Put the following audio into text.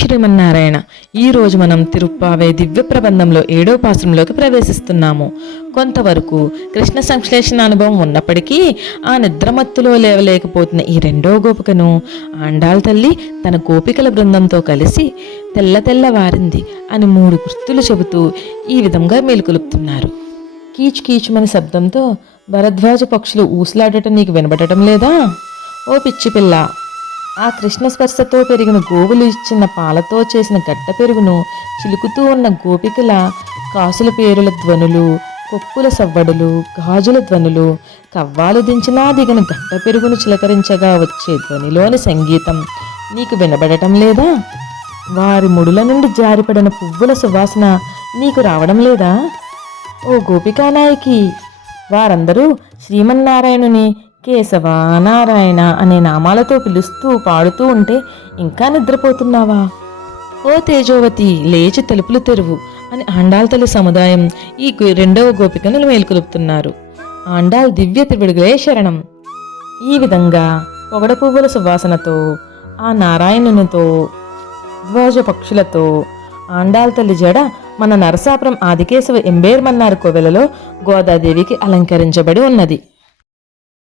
శ్రీమన్నారాయణ. ఈరోజు మనం తిరుప్పావై దివ్య ప్రబంధంలో 7వ పాశ్రంలోకి ప్రవేశిస్తున్నాము. కొంతవరకు కృష్ణ సంశ్లేషణ అనుభవం ఉన్నప్పటికీ ఆ నిద్రమత్తులో లేవలేకపోతున్న ఈ 2వ గోపికను ఆండాళ్ తల్లి తన గోపికల బృందంతో కలిసి తెల్ల తెల్లవారింది అని 3 గుర్తులు చెబుతూ ఈ విధంగా మేలుకొలుపుతున్నారు. కీచు కీచుమని శబ్దంతో భరద్వాజ పక్షులు ఊసులాడటం నీకు వినబడటం లేదా? ఓ పిచ్చి పిల్ల, ఆ కృష్ణ స్పర్శతో పెరిగిన గోవులు ఇచ్చిన పాలతో చేసిన గడ్డ పెరుగును చిలుకుతూ ఉన్న గోపికల కాసుల పేరుల ధ్వనులు, కొప్పుల సవ్వడులు, గాజుల ధ్వనులు, కవ్వాలు దించినా దిగిన గడ్డ పెరుగును చిలకరించగా వచ్చే ధ్వనిలోని సంగీతం నీకు వినబడటం లేదా? వారి ముడుల నుండి జారిపడిన పువ్వుల సువాసన నీకు రావడం లేదా? ఓ గోపికానాయకి, వారందరూ శ్రీమన్నారాయణుని కేశవ, నారాయణ అనే నామాలతో పిలుస్తూ పాడుతూ ఉంటే ఇంకా నిద్రపోతున్నావా? ఓ తేజోవతి, లేచి తలుపులు తెరువు అని ఆండాళ్ తల్లి సముదాయం ఈ 2వ గోపికను మేల్కొలుపుతున్నారు. ఆండాళ్ దివ్య త్రివిడుగలే శరణం. ఈ విధంగా పొగడ పువ్వుల సువాసనతో, ఆ నారాయణునితో, ధ్వజ పక్షులతో ఆండాళ్ తల్లి జడ మన నరసాపురం ఆదికేశవ ఎంబేర్మన్నారు కోవెలలో గోదాదేవికి అలంకరించబడి ఉన్నది.